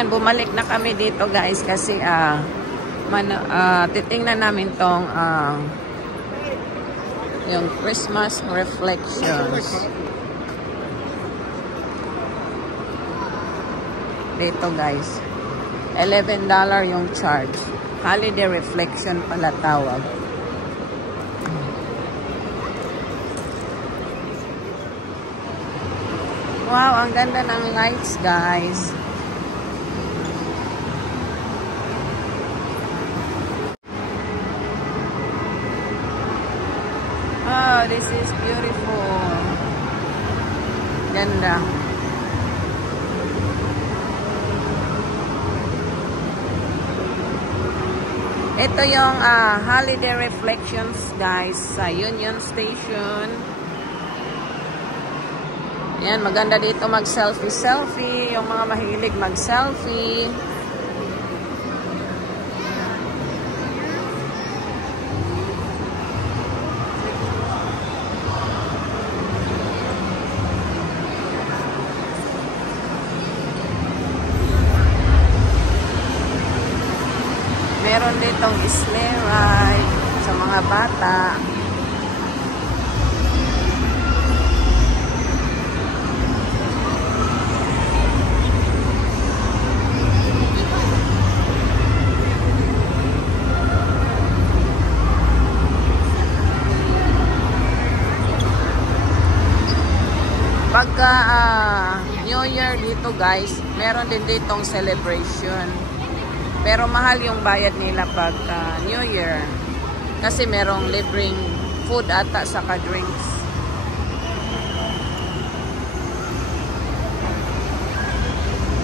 Ayan, bumalik na kami dito guys kasi titingnan namin tong yung Christmas reflections. Dito guys. $11 yung charge. Holiday reflection pala tawag. Wow, ang ganda ng lights guys. Oh, this is beautiful. Ganda. Ito yung holiday reflections guys sa Union Station. Yan, maganda dito mag-selfie-selfie. Yung mga mahilig mag-selfie. Meron ditong sleigh ride sa mga bata. Pagka New Year dito guys, meron din ditong celebration. Pero mahal yung bayad nila pag New Year. Kasi merong libreng food ata saka drinks.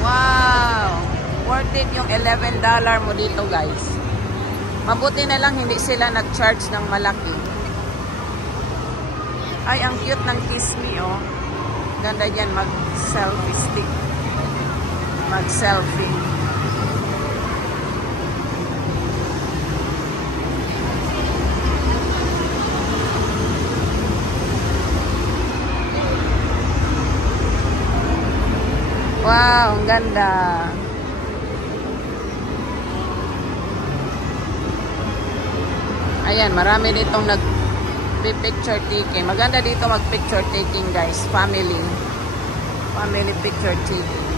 Wow! Worth it yung $11 mo dito guys. Mabuti na lang hindi sila nag-charge ng malaki. Ay, ang cute ng Kiss Me oh. Ganda yan mag-selfie stick. Mag-selfie. Wow, ang ganda. Ayan, marami ditong nag-picture taking. Maganda dito mag-picture taking, guys. Family picture taking.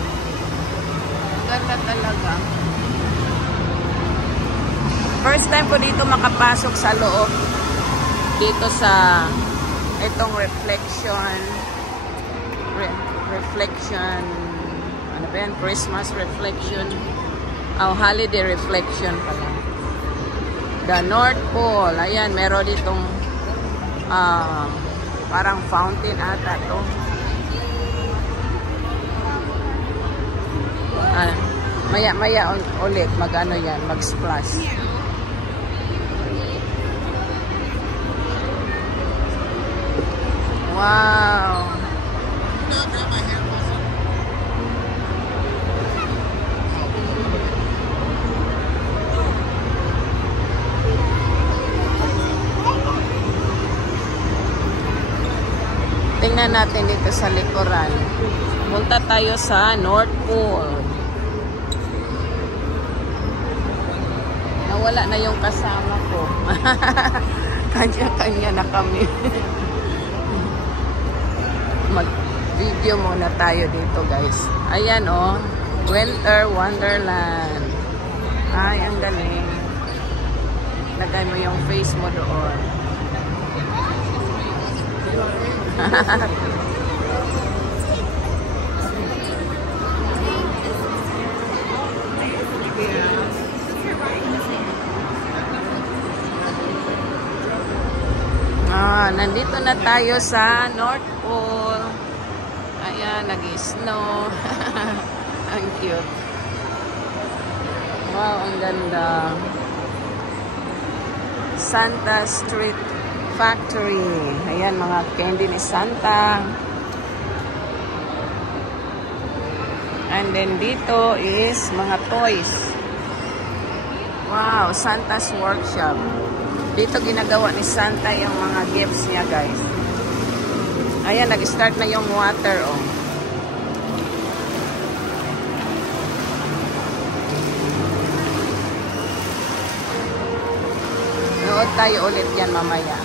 Ganda talaga. First time ko dito makapasok sa loob. Dito sa itong reflection. Ano ba yan? Christmas reflection. Oh, holiday reflection pala. The North Pole. Ayan, meron ditong parang fountain ata to. Maya ulit mag-ano yan, mag-splash. Wow. Tingnan natin dito sa likuran. Punta tayo sa North Pole. Nawala na yung kasama ko. Kanya-kanya na kami. Mag-video muna tayo dito, guys. Ayan, oh. Winter Wonderland. Ay, ang galing. Lagay mo yung face mo doon. Nandito na tayo sa North Pole. Ayan, nag-snow. Ang cute. Wow, ang ganda. Santa Street Factory. Ayan, mga candy ni Santa. And then dito is mga toys. Wow, Santa's Workshop. Dito ginagawa ni Santa yung mga gifts niya, guys. Ayan, nag-start na yung water, oh. tayo ulit yan mamaya.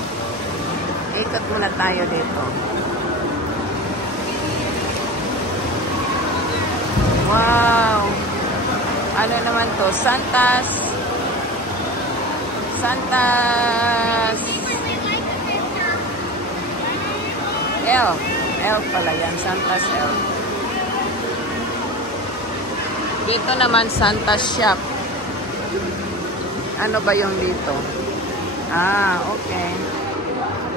Ikot muna tayo dito. Wow! Ano naman to? Santa's Elf. Elf pala yan. Santa's Elf. Dito naman Santa's Shop. Ano ba yung dito? Ah, okay.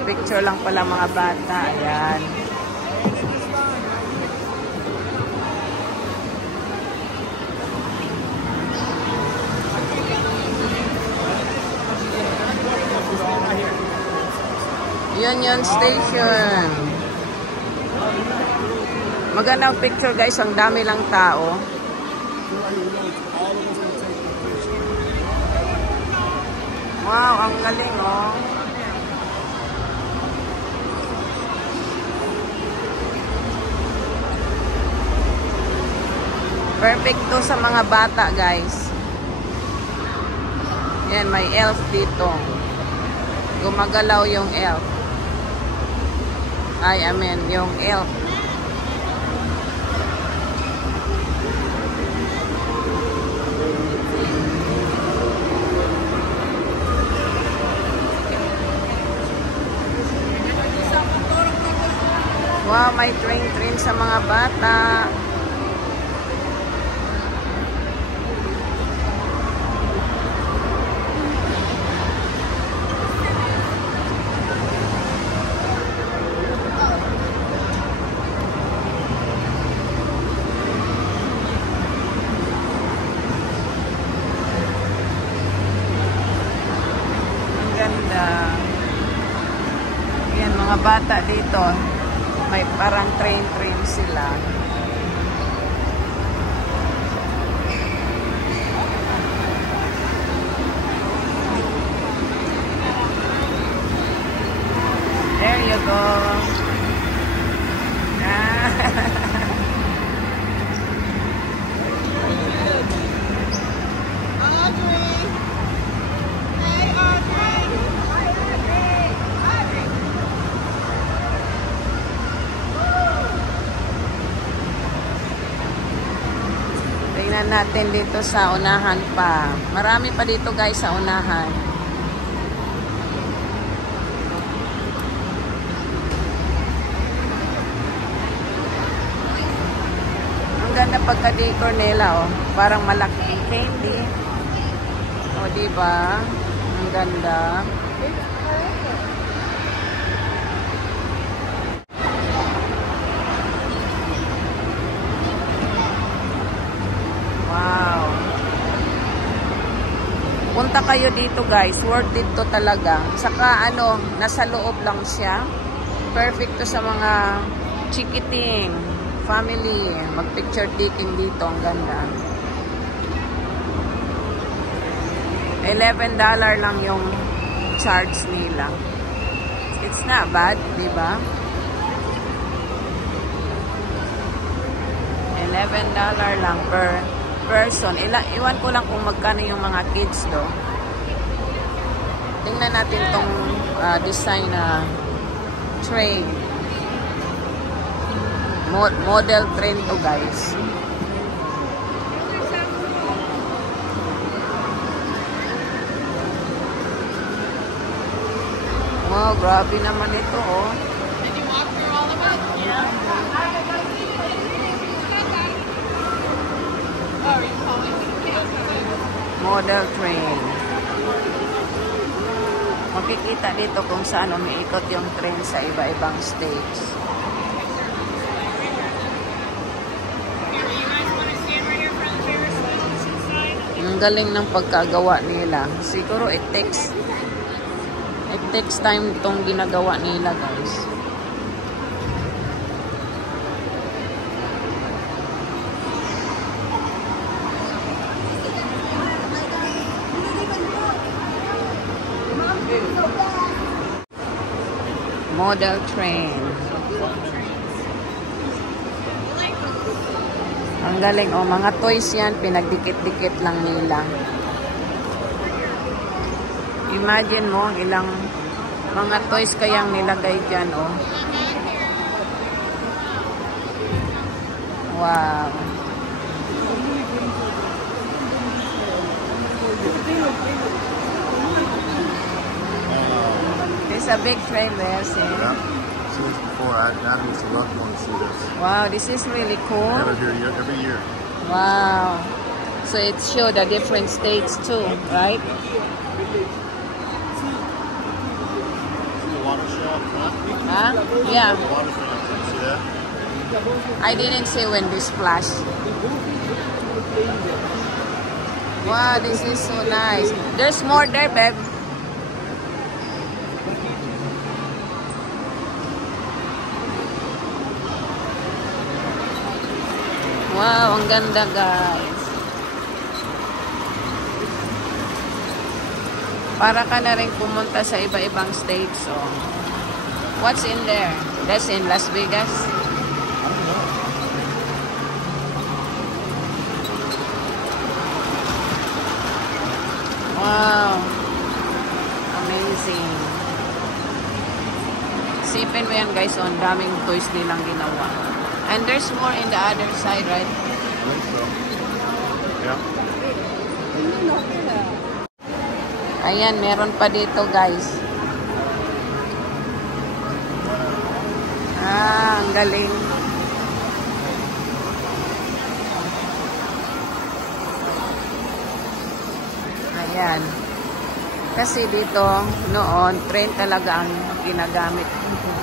Picture lang pala mga bata. Ayan. Union Station. Magandang picture guys. Ang dami lang tao. Wow, ang galing oh. Perfect to sa mga bata guys. Yan, may elf dito. Gumagalaw yung elf. I mean, yung elf. Wow, may train sa mga bata. Yan, mga bata dito. May parang train sila. There you go. Tingnan natin dito sa unahan pa. Marami pa dito guys sa unahan. Ang ganda pagka-decor nila oh. Parang malaking candy. O diba? Ang ganda. Wow. Punta kayo dito guys. Worth it to talaga. Saka ano, nasa loob lang siya. Perfect to sa mga chikiting family. Mag-picture taking dito. Ang ganda. $11 lang yung charge nila. It's not bad, di ba? $11 lang per person. Iwan ko lang kung magkano yung mga kids do. Tingnan natin tong design na train. Model train to guys. Wow, grabe naman ito oh. Did you walk through all of it? Yeah. Oh, are you calling the kids? Model train. Makikita dito kung saan umiikot yung train sa iba-ibang states. Ang galing ng pagkagawa nila. Siguro it takes time itong ginagawa nila guys. Model train. Ang galing oh, mga toys yan, pinagdikit-dikit lang nila. Imagine mo, ilang mga toys kayang nilagay dyan, oh. Wow. There's a big train there, see? Yeah. Seen this before. Dad used to love going to see this. Wow, this is really cool. They have it here every year. Wow. So it shows the different states too, right? See the water show up front? Huh? Yeah. The water's right up front. See that? I didn't see when we splashed. Wow, this is so nice. There's more there, babe. Wow, ang ganda, guys. Para ka na rin pumunta sa iba-ibang states. So, what's in there? That's in Las Vegas? Wow. Amazing. Sipin mo yan, guys. Ang daming toys nilang ginawa. And there's more in the other side, right? I think so. Yeah. Ayan, meron pa dito, guys. Ah, ang galing. Ayan. Kasi dito, noon, train talaga ang ginagamit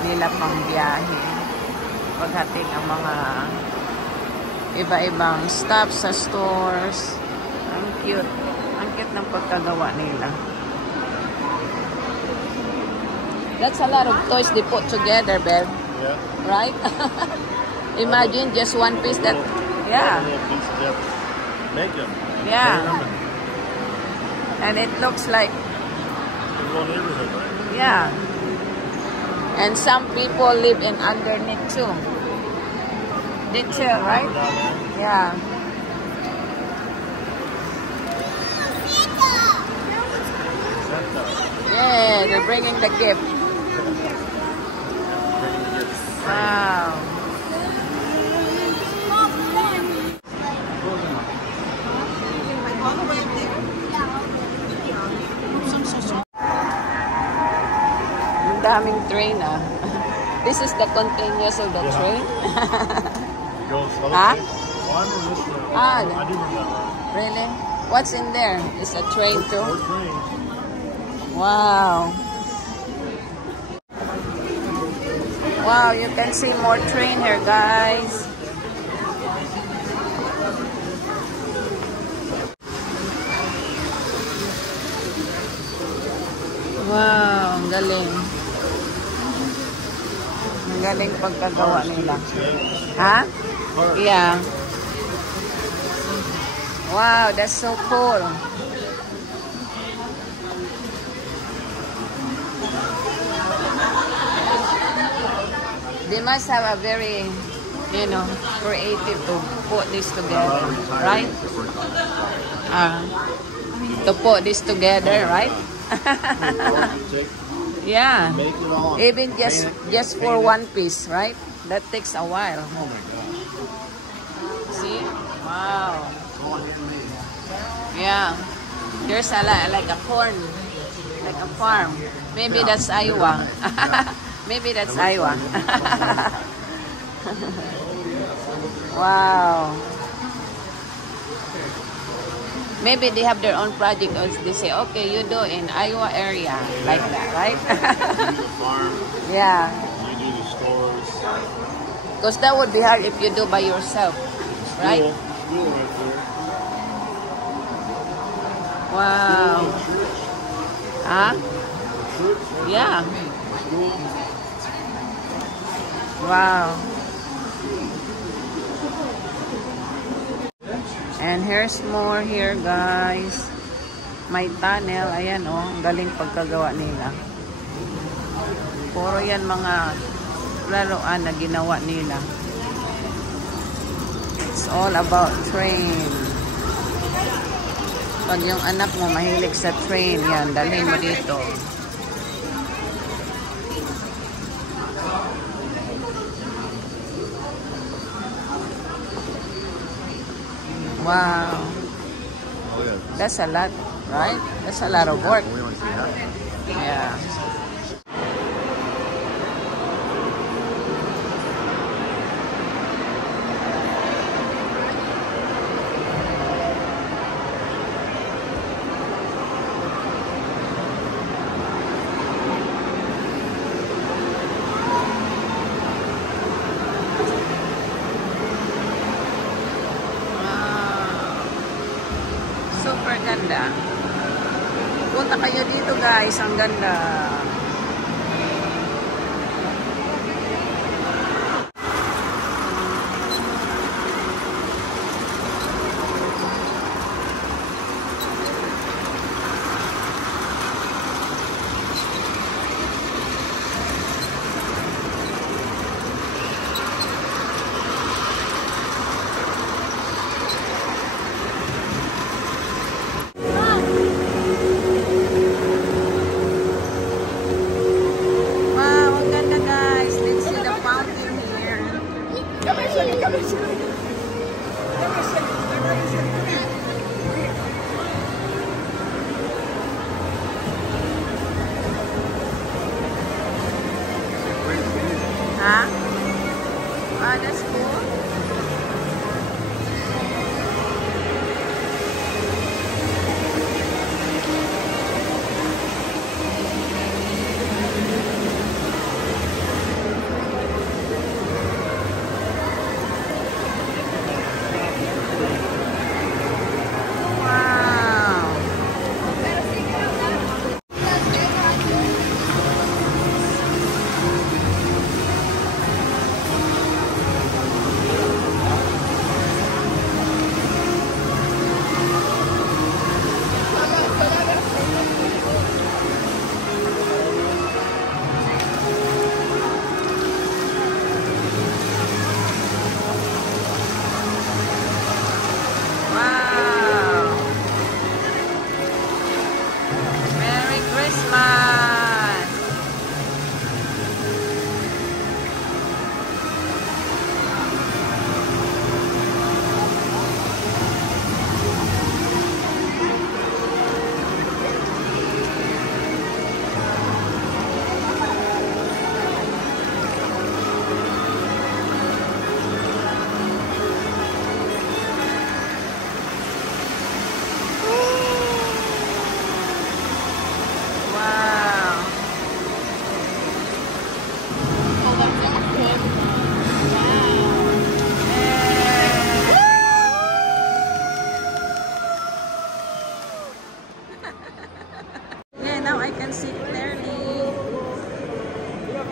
nila pang biyahe. Paghatid ang mga iba-ibang stops sa stores. Ang cute. Ang cute ng pagkagawa nila. That's a lot of toys they put together, babe. Yeah. Right? Imagine just one piece that... Yeah. Little pieces that make them. Yeah. Paint them And it looks like... and little neighborhood, right? Yeah. And some people live in underneath too. Detail, right? Down there. Yeah. Santa. Yeah, they're bringing the gift. Bringing the gifts. Wow. Ang daming train, ah. This is the continuous of the Yeah. train. It goes other Huh? way. Well, I remember this one. Ah. I do remember. Really? What's in there? It's a train too? More trains. Wow. Wow, you can see more train here, guys. Wow, ang galing. Ang galing pagkagawa nila. Ha? Yeah. Wow, that's so cool. They must have a very, you know, creative to put this together, right? To put this together, right? Yeah. Make it all. Even just for one piece, right? That takes a while. Oh my gosh. See? Wow. All handmade. Yeah. There's a like a corn, like a farm. Maybe that's Iowa. Maybe that's Iowa. Wow. Maybe they have their own project. Or they say, okay, you do in Iowa area, like that, right? You do the farm. Yeah. You do the stores. Because that would be hard if you do by yourself, right? School right there. Wow. Church. Huh? Church. Yeah. School. Wow. And here's more here, guys. May tunnel. Ayan, oh. Ang galing pagkagawa nila. Puro yan mga laruan na ginawa nila. It's all about train. Pag yung anak mo mahilig sa train, yan, dalhin mo dito. Wow. Oh, yeah. That's a lot, right? That's a lot of work. We only see half. Yeah. Super ganda. Punta kayo dito guys, ang ganda. Huh? Ah, that's cool.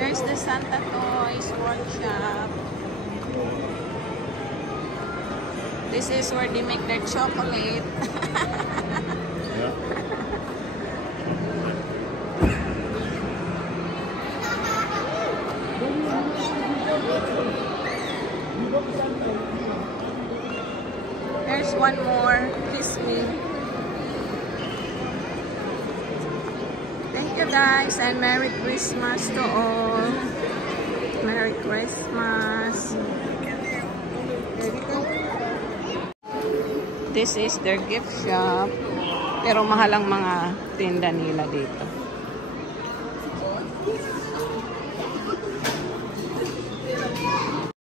There's the Santa Toys workshop. This is where they make their chocolate. There's one more. Kiss me. Thank you guys and Merry Christmas to all. Merry Christmas. This is their gift shop. Pero mahal ang mga tinda nila dito.